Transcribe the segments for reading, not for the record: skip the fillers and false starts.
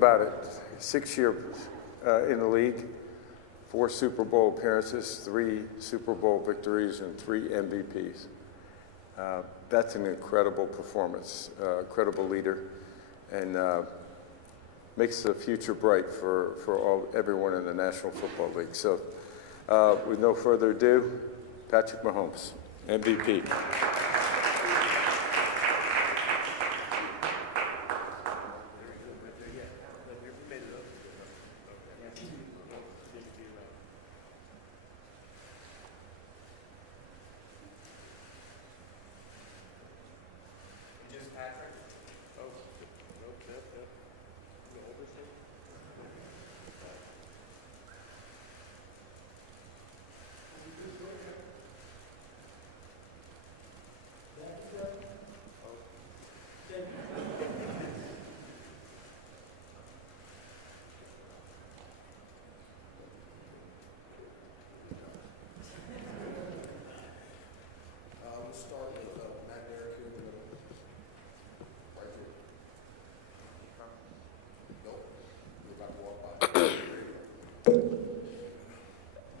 about it, 6 years in the league, 4 Super Bowl appearances, 3 Super Bowl victories, and 3 MVPs. That's an incredible performance, incredible leader, and makes the future bright for everyone in the National Football League. So with no further ado, Patrick Mahomes, MVP.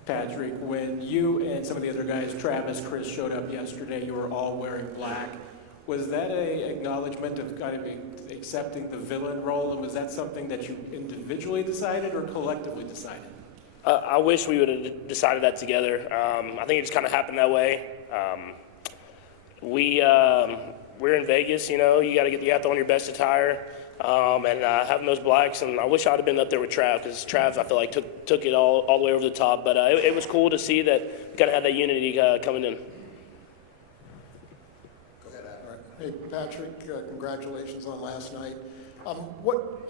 Patrick, when you and some of the other guys, Travis, Chris, showed up yesterday, you were all wearing black. Was that a acknowledgement of kind of accepting the villain role, and was that something that you individually decided or collectively decided? I wish we would have decided that together. I think it just kind of happened that way. We're in Vegas, you know, you have to on your best attire. And having those blacks, and I wish I'd have been up there with Trav, because Trav, I feel like, took it all the way over the top. But it was cool to see that we kind of had that unity coming in. Go ahead, Adam. Hey, Patrick, congratulations on last night.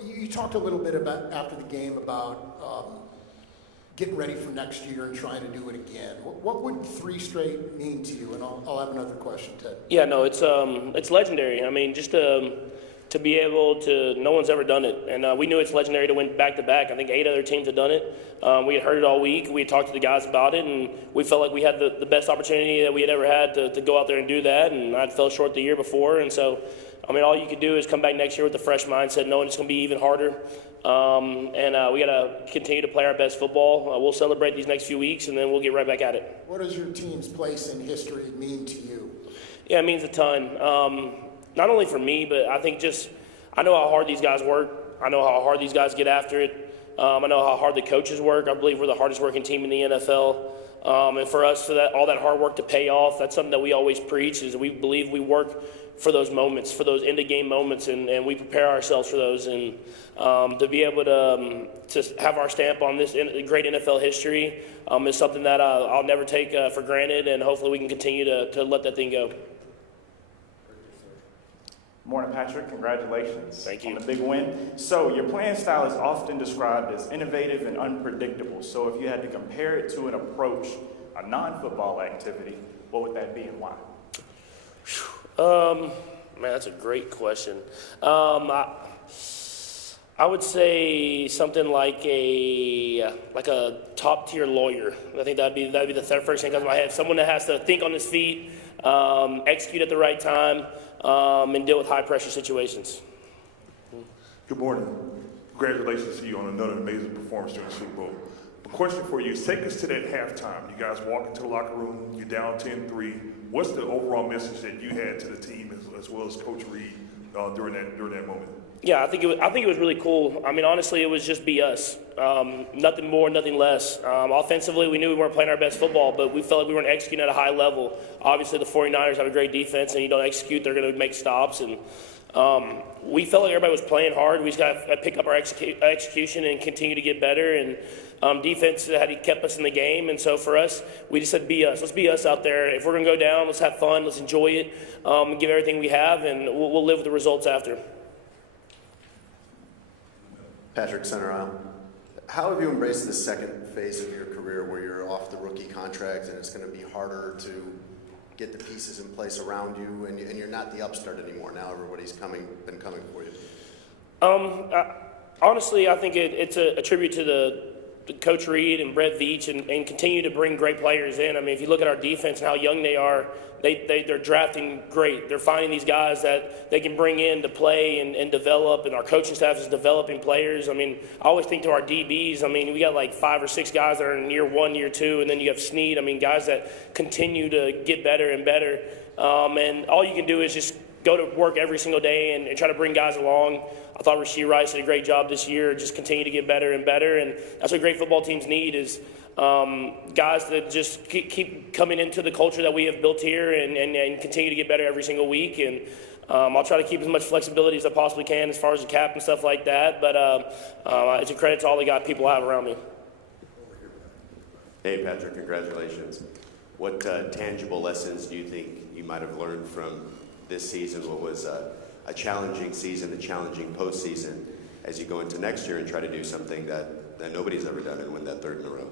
You talked a little bit about after the game about getting ready for next year and trying to do it again. What would 3 straight mean to you? And I'll have another question, Ted. Yeah, no, it's legendary. I mean, just to be able to, no one's ever done it. And we knew it's legendary to win back-to-back. I think 8 other teams had done it. We had heard it all week. We had talked to the guys about it, and we felt like we had the best opportunity that we had ever had to go out there and do that, and I fell short the year before. And so, I mean, all you could do is come back next year with a fresh mindset, knowing it's going to be even harder. And we got to continue to play our best football. We'll celebrate these next few weeks, and then we'll get right back at it. What does your team's place in history mean to you? Yeah, it means a ton. Not only for me, but I think I know how hard these guys work. I know how hard these guys get after it. I know how hard the coaches work. I believe we're the hardest working team in the NFL. And for us, all that hard work to pay off, that's something that we always preach, is we believe we work for those moments, for those end-of-game moments, and we prepare ourselves for those. And to be able to have our stamp on this great NFL history is something that I'll never take for granted, and hopefully we can continue to let that thing go. Morning, Patrick. Congratulations. Thank you. On the big win. So your playing style is often described as innovative and unpredictable. So if you had to compare it to an approach, a non-football activity, what would that be and why? Man, that's a great question. I would say something like a top-tier lawyer. I think that'd be the first thing that comes to my head. Someone that has to think on his feet, execute at the right time, and deal with high-pressure situations. Good morning. Congratulations to you on another amazing performance during the Super Bowl. A question for you is, take us to that halftime. You guys walk into the locker room, you're down 10-3. What's the overall message that you had to the team as well as Coach Reed during that moment? Yeah, I think it was really cool. I mean, honestly, it was just be us. Nothing more, nothing less. Offensively, we knew we weren't playing our best football, but we felt like we weren't executing at a high level. Obviously, the 49ers have a great defense, and you don't execute, they're going to make stops. And we felt like everybody was playing hard. We just got to pick up our execution and continue to get better. And defense had kept us in the game. And so for us, we just said be us. Let's be us out there. If we're going to go down, let's have fun. Let's enjoy it. Give everything we have, and we'll live with the results after. Patrick, center aisle. How have you embraced the second phase of your career where you're off the rookie contract and it's going to be harder to get the pieces in place around you and you're not the upstart anymore? Now everybody's been coming for you. Honestly, I think it's a tribute to Coach Reed and Brett Veach and continue to bring great players in. I mean, if you look at our defense and how young they are, they're drafting great. They're finding these guys that they can bring in to play and develop, and our coaching staff is developing players. I mean, I always think to our DBs, I mean, we got like 5 or 6 guys that are in year 1, year 2, and then you have Snead. I mean, guys that continue to get better and better. And all you can do is just go to work every single day and try to bring guys along. I thought Rasheed Rice did a great job this year, just continue to get better and better. And that's what great football teams need is guys that just keep coming into the culture that we have built here and continue to get better every single week. And I'll try to keep as much flexibility as I possibly can as far as the cap and stuff like that. But it's a credit to all the people I have around me. Hey, Patrick, congratulations. What tangible lessons do you think you might have learned from this season? What was a challenging season, a challenging postseason, as you go into next year and try to do something that nobody's ever done and win that 3rd in a row?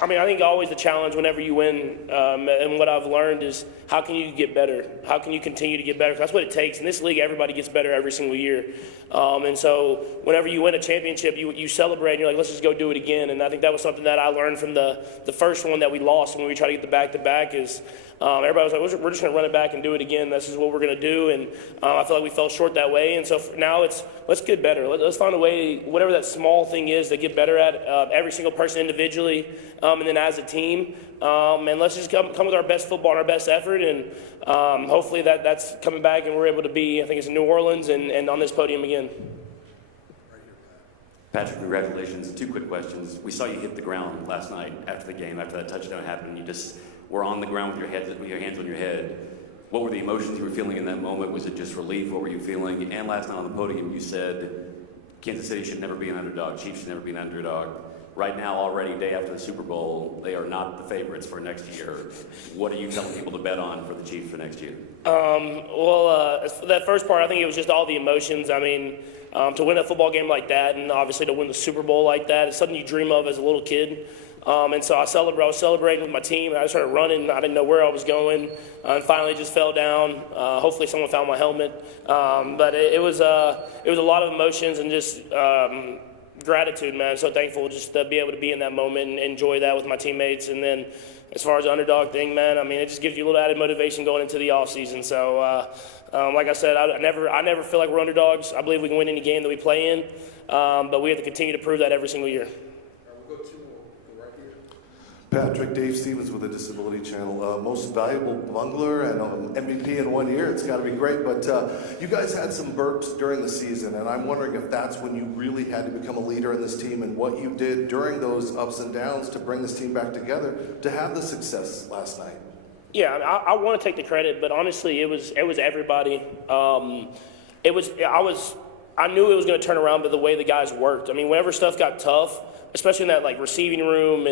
I mean, I think always the challenge whenever you win, and what I've learned is how can you get better? How can you continue to get better? 'Cause that's what it takes. In this league, everybody gets better every single year. And so whenever you win a championship, you celebrate and you're like, let's just go do it again. And I think that was something that I learned from the first one that we lost when we tried to get the back-to-back is everybody was like, we're just going to run it back and do it again. This is what we're going to do. And I feel like we fell short that way. And so now let's get better. Let's find a way, whatever that small thing is, to get better at every single person individually and then as a team. And let's just come with our best football and our best effort. And hopefully that's coming back and we're able to be, I think it's in New Orleans and on this podium again. Patrick, congratulations. 2 quick questions. We saw you hit the ground last night after the game, after that touchdown happened. You just were on the ground with your hands on your head. What were the emotions you were feeling in that moment? Was it just relief? What were you feeling? And last night on the podium, you said Kansas City should never be an underdog. Chiefs should never be an underdog. Right now, already, day after the Super Bowl, they are not the favorites for next year. What are you telling people to bet on for the Chiefs for next year? That first part, I think it was just all the emotions. I mean, to win a football game like that and obviously to win the Super Bowl like that is something you dream of as a little kid. And so I was celebrating with my team. I started running. I didn't know where I was going. And finally just fell down. Hopefully someone found my helmet. But it was a lot of emotions and just gratitude, man. So thankful just to be able to be in that moment and enjoy that with my teammates. And then as far as the underdog thing, man, I mean, it just gives you a little added motivation going into the offseason. So like I said, I never feel like we're underdogs. I believe we can win any game that we play in. But we have to continue to prove that every single year. We'll go 2 more. Go right here. Patrick, Dave Stevens with the Disability Channel. Most valuable bungler and MVP in 1 year. It's got to be great. But you guys had some burps during the season, and I'm wondering if that's when you really had to become a leader in this team and what you did during those ups and downs to bring this team back together to have the success last night. Yeah, I want to take the credit, but honestly, it was everybody. I knew it was going to turn around by the way the guys worked. I mean, whenever stuff got tough, especially in that like receiving room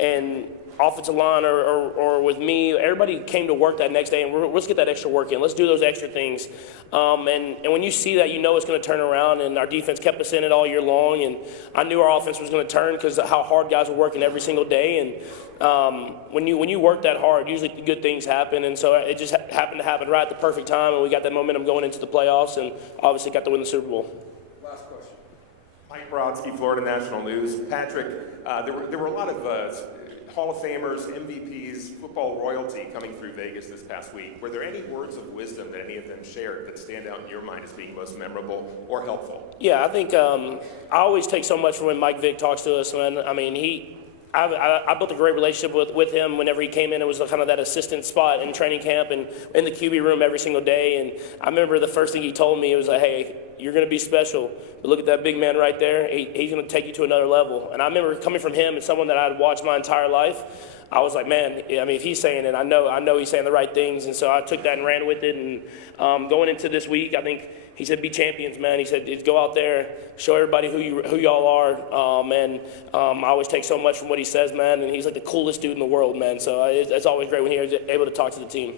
and offensive line or with me, everybody came to work that next day and let's get that extra work in. Let's do those extra things. And when you see that, you know it's going to turn around. And our defense kept us in it all year long. And I knew our offense was going to turn because of how hard guys were working every single day. And when you work that hard, usually good things happen. And so it just happened to happen right at the perfect time. And we got that momentum going into the playoffs and obviously got to win the Super Bowl. Last question. Mike Brodsky, Florida National News. Patrick, there were a lot of Hall of Famers, MVPs, football royalty coming through Vegas this past week. Were there any words of wisdom that any of them shared that stand out in your mind as being most memorable or helpful? Yeah, I think I always take so much from when Mike Vick talks to us. I mean, I built a great relationship with him whenever he came in. It was kind of that assistant spot in training camp and in the QB room every single day. And I remember the first thing he told me, it was like, hey, you're going to be special. But look at that big man right there. He's going to take you to another level. And I remember coming from him and someone that I'd watched my entire life, I was like, man, I mean, if he's saying it, I know he's saying the right things. And so I took that and ran with it. And going into this week, I think he said, be champions, man. He said, go out there, show everybody who y'all are. I always take so much from what he says, man. And he's like the coolest dude in the world, man. So it's always great when he's able to talk to the team.